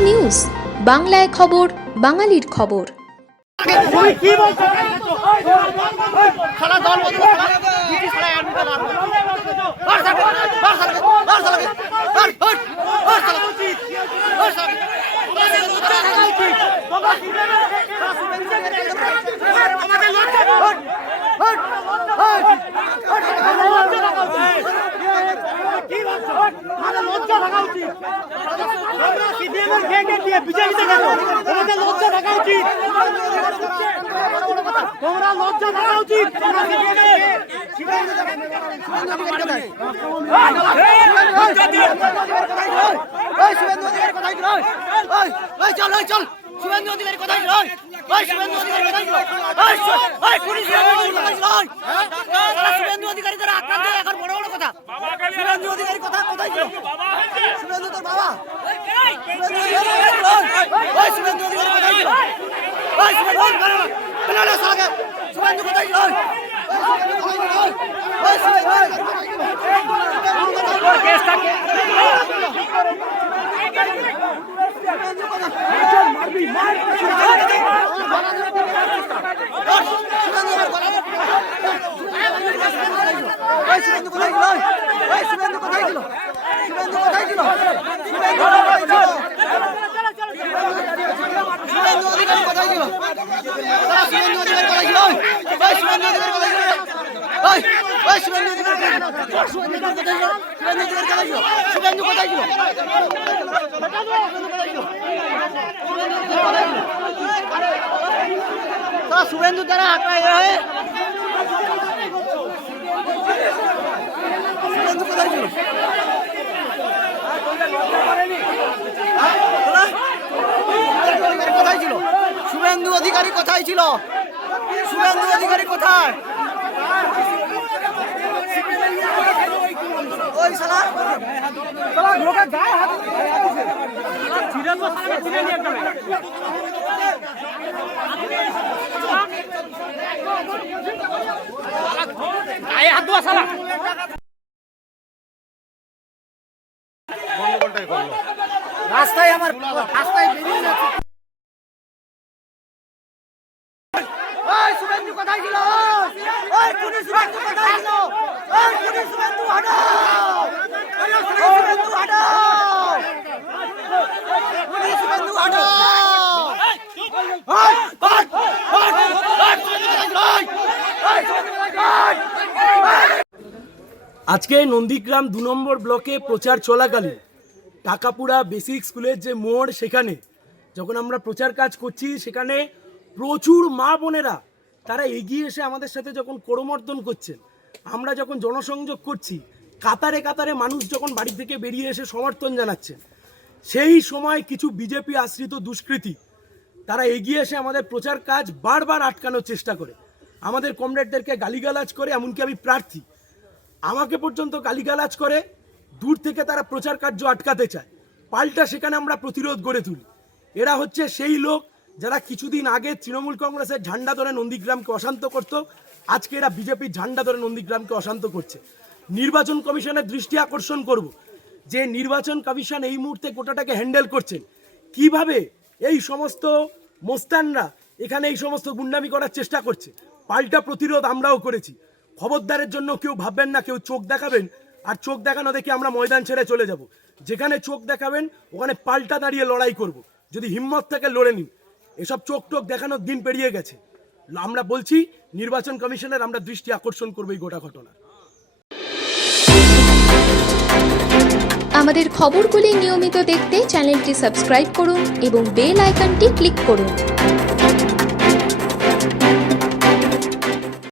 News বাংলায় খবর বাঙালির খবর তুমি আমাদের লজ্জা রাখা উচিত আমরা সিপিএমের গেটে দিয়ে বিজেপিতে গেল আমাদের লজ্জা রাখা উচিত তোমরা লজ্জা থাকা উচিত তোমরা সিপিএমের চল চল শুভেন্দু অধিকারী কোথায় গেল ওই শুভেন্দু অধিকারী কোথায় গেল ওই পুলিশ শুভেন্দু অধিকারী দ্বারা আক্রান্ত কথা শুভেন্দু অধিকারী কথা কোথায় শুভেন্দু তোর বাবা অধিকারী কোথায় কোথায় ওই শুভেন্দু কোথায় গেল ওই শুভেন্দু কোথায় গেল শুভেন্দু কোথায় গেল শুভেন্দু অধিকারী কোথায় তারা শুভেন্দু অধিকারী কোথায় গেল শুভেন্দু অধিকারী কোথায় গেল ওই ওই শুভেন্দু অধিকারী শুভেন্দু অধিকারী কোথায় গেল শুভেন্দু কোথায় গেল শুভেন্দু কোথায় গেল তারা শুভেন্দু দ্বারা আক্রান্ত হয়ে শুভেন্দু কোথায় গেল কোথায় ছিল? শুভেন্দু অধিকারী কোথায়? ছিল শুভেন্দু অধিকারী কোথায় হাত রাস্তায় আমার রাস্তায় বেরিয়ে যাচ্ছে। কোথায় ওই শুভেন্দু কোথায় ওই শুভেন্দু হটাও ওই শুভেন্দু হটাও শুভেন্দু হটাও আজকে নন্দীগ্রাম দু নম্বর ব্লকে প্রচার চলাকালীন টাকাপুরা বেসিক স্কুলের যে মোড় সেখানে, যখন আমরা প্রচার কাজ করছি, সেখানে প্রচুর মা বোনেরা, তারা এগিয়ে এসে আমাদের সাথে যখন করমর্দন করছেন, আমরা যখন জনসংযোগ করছি, কাতারে কাতারে মানুষ যখন বাড়ি থেকে বেরিয়ে এসে সমর্থন জানাচ্ছেন, সেই সময় কিছু বিজেপি আশ্রিত দুষ্কৃতী, তারা এগিয়ে এসে আমাদের প্রচার কাজ বারবার আটকানোর চেষ্টা করে। আমাদের কমরেডদেরকে গালিগালাজ করে, এমনকি আমি প্রার্থী। আমাকে পর্যন্ত গালিগালাজ করে দূর থেকে তারা প্রচার কার্য আটকাতে চায়। পাল্টা সেখানে আমরা প্রতিরোধ গড়ে তুলি। এরা হচ্ছে সেই লোক যারা কিছুদিন আগে তৃণমূল কংগ্রেসের ঝান্ডা ধরে নন্দীগ্রামকে অশান্ত করত। আজকে এরা বিজেপির ঝান্ডা ধরে নন্দীগ্রামকে অশান্ত করছে। নির্বাচন কমিশনের দৃষ্টি আকর্ষণ করব। যে নির্বাচন কমিশন এই মুহূর্তে গোটাটাকে হ্যান্ডেল করছেন কীভাবে এই সমস্ত মোস্তানরা এখানে এই সমস্ত গুন্ডামি করার চেষ্টা করছে, পাল্টা প্রতিরোধ আমরাও করেছি। খবরদারের জন্য কেউ ভাববেন না, কেউ চোখ দেখাবেন। আর চোখ দেখানো দেখে আমরা ময়দান ছেড়ে চলে যাব। যেখানে চোখ দেখাবেন, ওখানে পাল্টা দাঁড়িয়ে লড়াই করব। যদি হিম্মত থেকে লড়ে নিন। এসব চোখ টোক দেখানোর দিন পেরিয়ে গেছে। আমরা বলছি, নির্বাচন কমিশনের আমরা দৃষ্টি আকর্ষণ করব এই গোটা ঘটনা। আমাদের খবরগুলি নিয়মিত দেখতে চ্যানেলটি সাবস্ক্রাইব করুন এবং বেল আইকনটি ক্লিক করুন।